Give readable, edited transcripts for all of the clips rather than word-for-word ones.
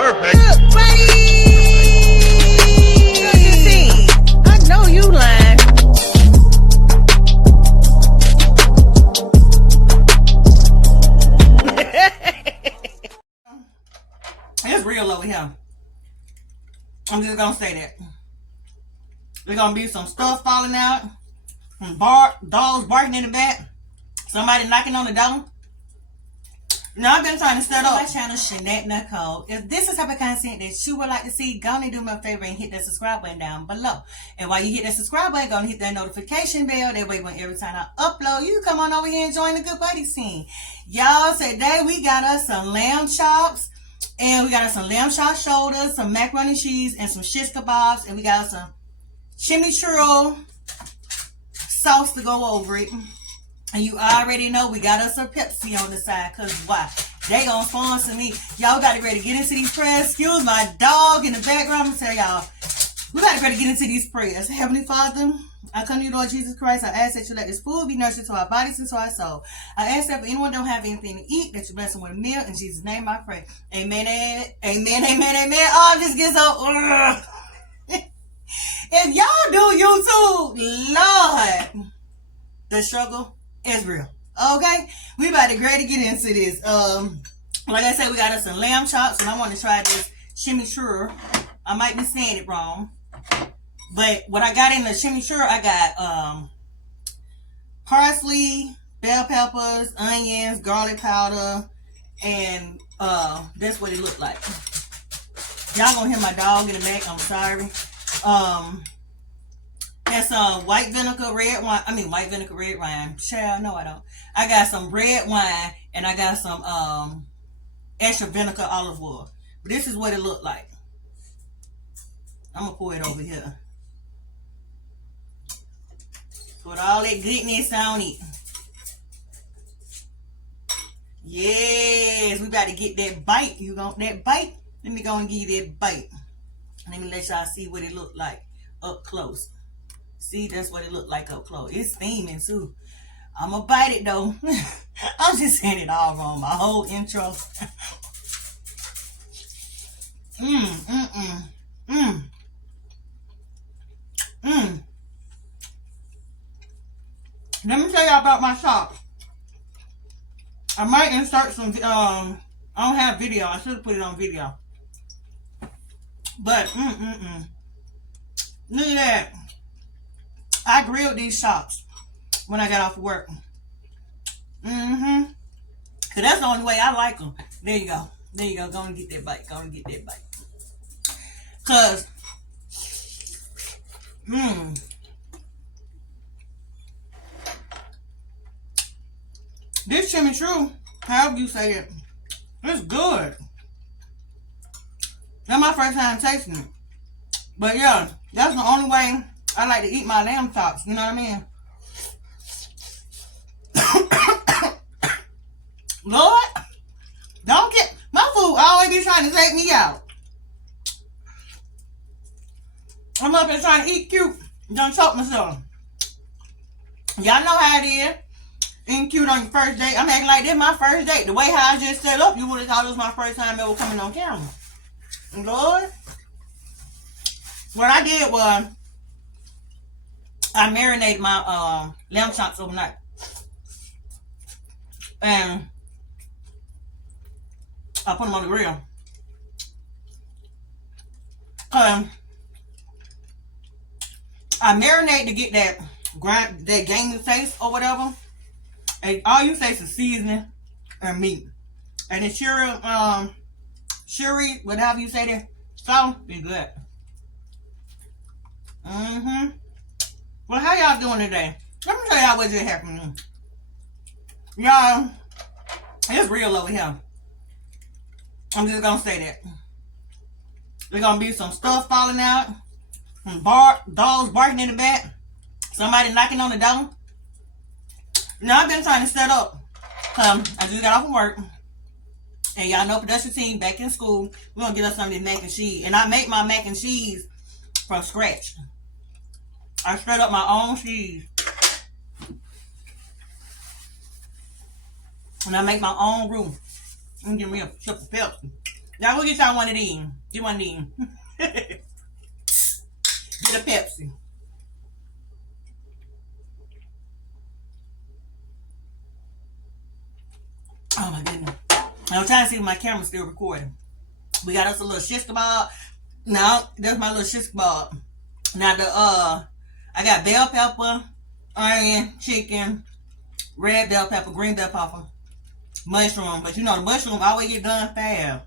Perfect. Look, buddy. What you see? I know you lying. It's real over here. I'm just gonna say that. There's gonna be some stuff falling out, some dogs barking in the back, somebody knocking on the door. Now, I've been trying to set up my channel, ShunnetteNicole. If this is the type of content that you would like to see, go and do me a favor and hit that subscribe button down below. And while you hit that subscribe button, go and hit that notification bell. That way, when every time I upload, you come on over here and join the good buddy scene. Y'all, today we got us some lamb chops. And we got us some lamb chop shoulders, some macaroni and cheese, and some shish kebabs. And we got us some chimichurri sauce to go over it. And you already know we got us a Pepsi on the side. Because why? They gonna sponsor me. Y'all got to ready to get into these prayers. Excuse my dog in the background. I'm gonna tell y'all. We got to ready to get into these prayers. Heavenly Father, I come to you, Lord Jesus Christ. I ask that you let this food be nourished to our bodies and to our soul. I ask that if anyone don't have anything to eat, that you bless them with a meal. In Jesus' name I pray. Amen, amen, amen, amen. Oh, this gets so... If y'all do YouTube, Lord, the struggle is real. Okay? We about to ready to get into this. Like I said, we got us some lamb chops, and I want to try this chimichurri. I might be saying it wrong. But what I got in the chimichurri, I got parsley, bell peppers, onions, garlic powder, and that's what it looked like. Y'all gonna hear my dog in the back. I'm sorry. That's white vinegar, red wine. I mean, white vinegar, red wine. Child, no, I don't. I got some red wine, and I got some extra vinegar olive oil. But this is what it looked like. I'm gonna pour it over here. Put all that goodness on it. Yes, we got to get that bite. You want that bite? Let me go and give you that bite. Let me let y'all see what it looked like up close. See, that's what it looked like up close. It's steaming too. I'm gonna bite it though. I'm just saying it all wrong. My whole intro. Let me tell y'all about my shop. I might insert some, I don't have video. I should have put it on video. But, look at that. I grilled these chops when I got off of work. Cause that's the only way I like them. There you go. There you go. Go and get that bite. Go and get that bite. Cause, this chimichurri, however you say it, it's good. That's my first time tasting it. But yeah, that's the only way I like to eat my lamb chops. You know what I mean? Lord, don't get... My food always be trying to take me out. I'm up here trying to eat cute. Don't choke myself. Y'all know how it is. Eating cute on your first date. I'm acting like this my first date. The way how I just set up, you would have thought it was my first time ever coming on camera. Lord. What I did was, I marinated my lamb chops overnight. And I put them on the grill. I marinate to get that gamey taste or whatever. And all you taste is seasoning and meat. And the chimichurri, whatever you say there, sauce be good. Well, how y'all doing today? Let me tell y'all what just happened. Y'all, it's real over here. I'm just gonna say that. There's gonna be some stuff falling out. Some dogs barking in the back. Somebody knocking on the door. Now, I've been trying to set up. I just got off of work. And y'all know production team back in school. We're going to get us some of this mac and cheese. And I make my mac and cheese from scratch. I shred up my own cheese. And I make my own roux. I'm getting me a sip of Pepsi. Y'all go get y'all one of these. Get one of these. Get a Pepsi. Oh my goodness. I'm trying to see if my camera's still recording. We got us a little shish kebab. Now, that's my little shish kebab. Now I got bell pepper, onion, chicken, red bell pepper, green bell pepper, mushroom. But you know the mushroom always get done fast.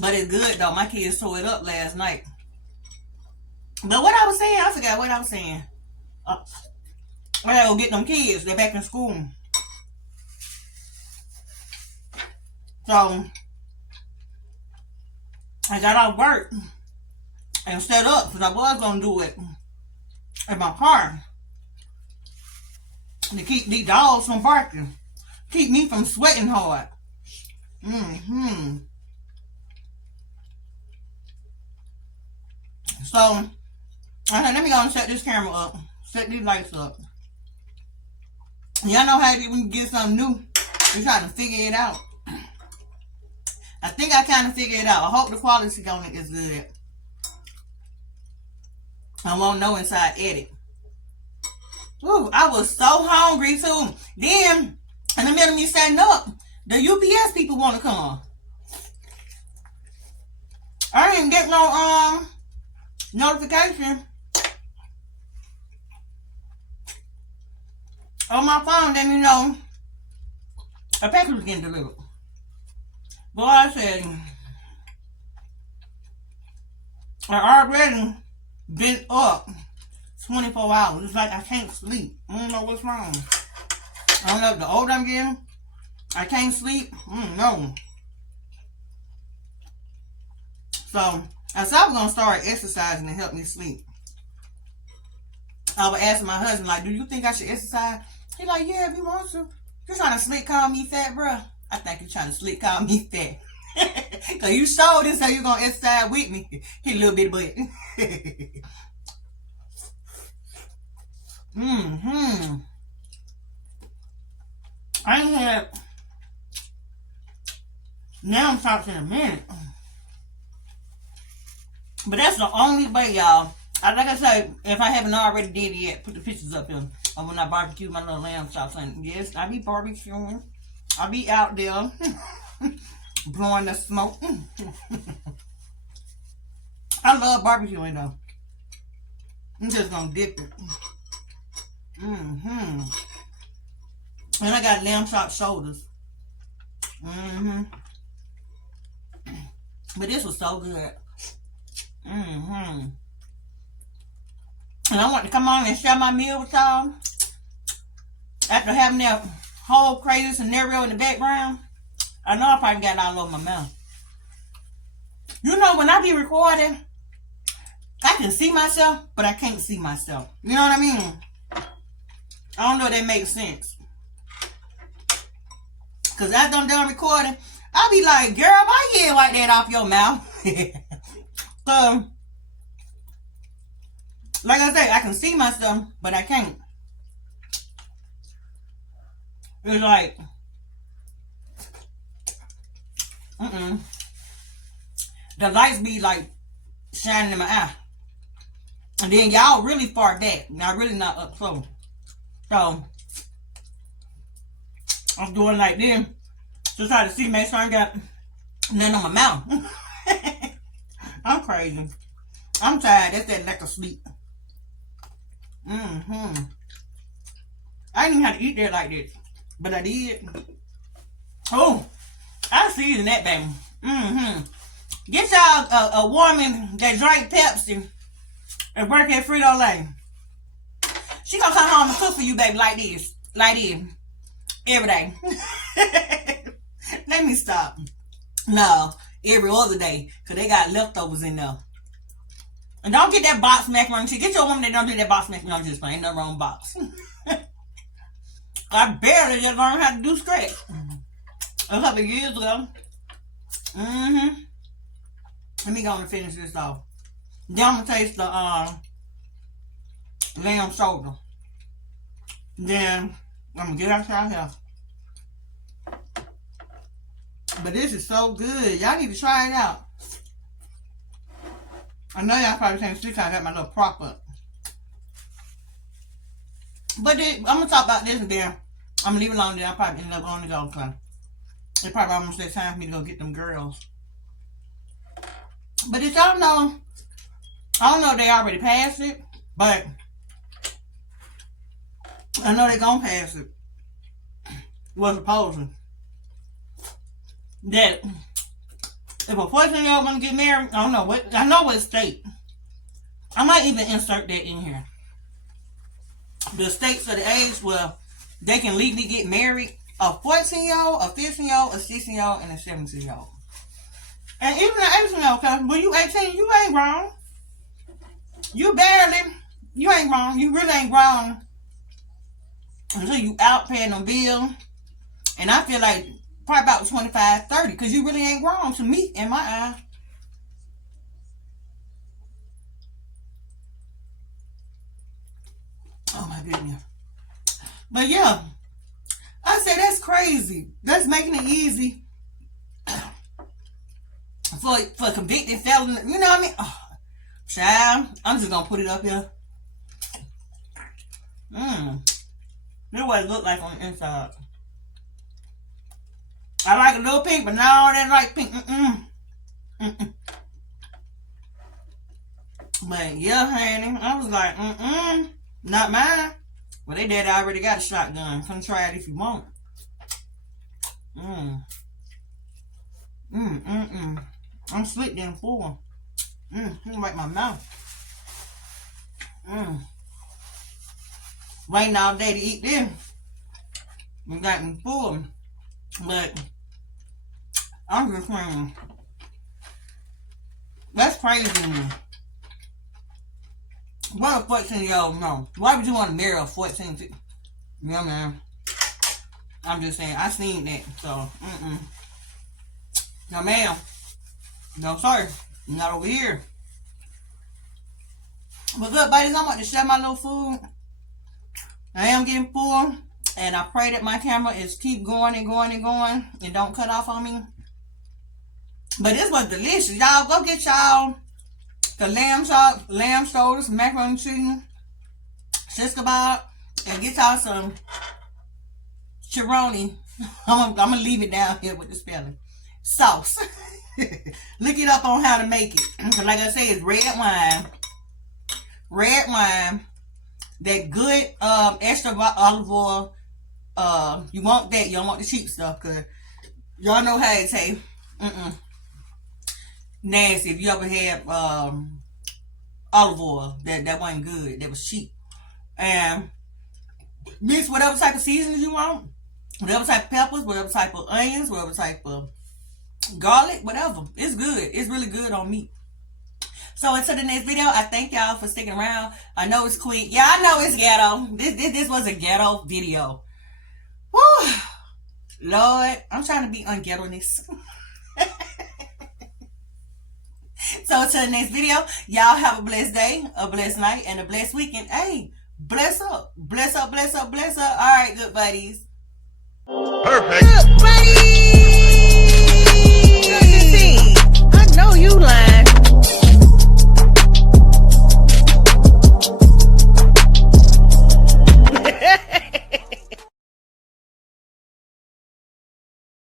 But it's good though. My kids tore it up last night. But what I was saying, I forgot what I was saying. I gotta go get them kids. They're back in school. So I got off work and set up because I was gonna do it in my car to keep these dogs from barking, keep me from sweating hard. So I said, let me go and set this camera up, set these lights up. Y'all know how it is when you get something new, you're trying to figure it out. I think I kind of figured it out. I hope the quality on it is good. I won't know inside edit. Ooh, I was so hungry too. Then, in the middle of me setting up, the UPS people want to come. I didn't get no notification on my phone. Let me know a package was getting delivered. Boy, I said, I already been up 24 hours. It's like I can't sleep. I don't know what's wrong. I don't know if the older I'm getting, I can't sleep. No. So, I said I was going to start exercising to help me sleep. I was asking my husband, like, do you think I should exercise? He's like, yeah, if you want to. You're trying to slick call me fat, bruh. I think you're trying to slick call me fat. Cause you showed this how you gonna exercise with me. Hit a little bit of butt. I ain't had lambchops in a minute. But that's the only way, y'all. Like I said, if I haven't already did it yet, put the pictures up here of when I barbecue my little lamb chops. And yes, I be barbecuing. I be out there blowing the smoke. I love barbecuing though. I'm just gonna dip it. And I got lamb chop shoulders. But this was so good. And I want to come on and share my meal with y'all. After having that whole crazy scenario in the background, I know I probably got it all over my mouth. You know, when I be recording, I can see myself, but I can't see myself. You know what I mean? I don't know if that makes sense. Because after I'm done recording, I'll be like, girl, why you ain't wipe that off your mouth? So, like I said, I can see myself, but I can't. It's like, the lights be like shining in my eye. And then y'all really far back. Y'all really not up close. So, I'm doing like this to try to see, make sure I ain't got nothing on my mouth. I'm crazy. I'm tired. That's that lack of sleep. I didn't even have to eat that like this. But I did. Oh, I seasoned that, baby. Get y'all a woman that drink Pepsi and work at Frito-Lay. She gonna come home and cook for you, baby, like this. Like this. Every day. Let me stop. No, every other day. Because they got leftovers in there. And don't get that box macaroni. Get your woman that don't do that box macaroni. I'm just playing. Ain't no wrong box. I barely just learned how to do scratch. A couple years ago. Let me go and finish this off. Then I'm gonna taste the lamb shoulder. Then I'm gonna get outside here. But this is so good. Y'all need to try it out. I know y'all probably can't see because I got my little prop up. But I'm going to talk about this and then I'm going to leave it alone. Then I'll probably end up on the go because it's probably almost that time for me to go get them girls. But did y'all know, I don't know if they already passed it, but I know they're going to pass it. Was opposing that if a 14-year-old want to get married, I don't know what, I know what state. I might even insert that in here. The states of the age where they can legally get married. A 14-year-old, a 15-year-old, a 16-year-old, and a 17-year-old. And even an 18-year-old, because when you 18, you ain't grown. You ain't grown. You really ain't grown until you out paying them bills. And I feel like probably about 25, 30, because you really ain't grown to me in my eyes. Oh my goodness. But yeah, I say that's crazy. That's making it easy for convicted felon. You know what I mean? Oh, child, I'm just gonna put it up here. This is what it look like on the inside. I like a little pink, but now I don't like pink. But yeah, honey, I was like, not mine. Well, they dad already got a shotgun. Come try it if you want. I'm sweet then full. Let me wipe my mouth. Waiting all day to eat this. We got me full. But I'm just saying, that's crazy to me. What a 14-year-old know? Why would you want to marry a 14? Yeah, man. I'm just saying, I seen that. So, no, ma'am. No, sir. Not over here. But good, buddies, I'm about to share my little food. I am getting full. And I pray that my camera is keep going and going and going. And don't cut off on me. But this was delicious. Y'all go get y'all the lamb chops, lamb shoulders, macaroni and chicken, shish kebab, and get y'all some chironi. I'm going to leave it down here with the spelling. Sauce. Look it up on how to make it. Because like I said, it's red wine. Red wine. That good extra olive oil. You want that. You don't want the cheap stuff. Because y'all know how it tastes. Nasty. If you ever had olive oil, that wasn't good. That was cheap. And mix whatever type of seasonings you want. Whatever type of peppers, whatever type of onions, whatever type of garlic, whatever. It's good. It's really good on meat. So until the next video, I thank y'all for sticking around. I know it's quick. Yeah, I know it's ghetto. This was a ghetto video. Woo! Lord, I'm trying to be unghetto-ness. So until the next video, y'all have a blessed day, a blessed night, and a blessed weekend. Hey, bless up. Bless up, bless up, bless up. All right, good buddies. Perfect.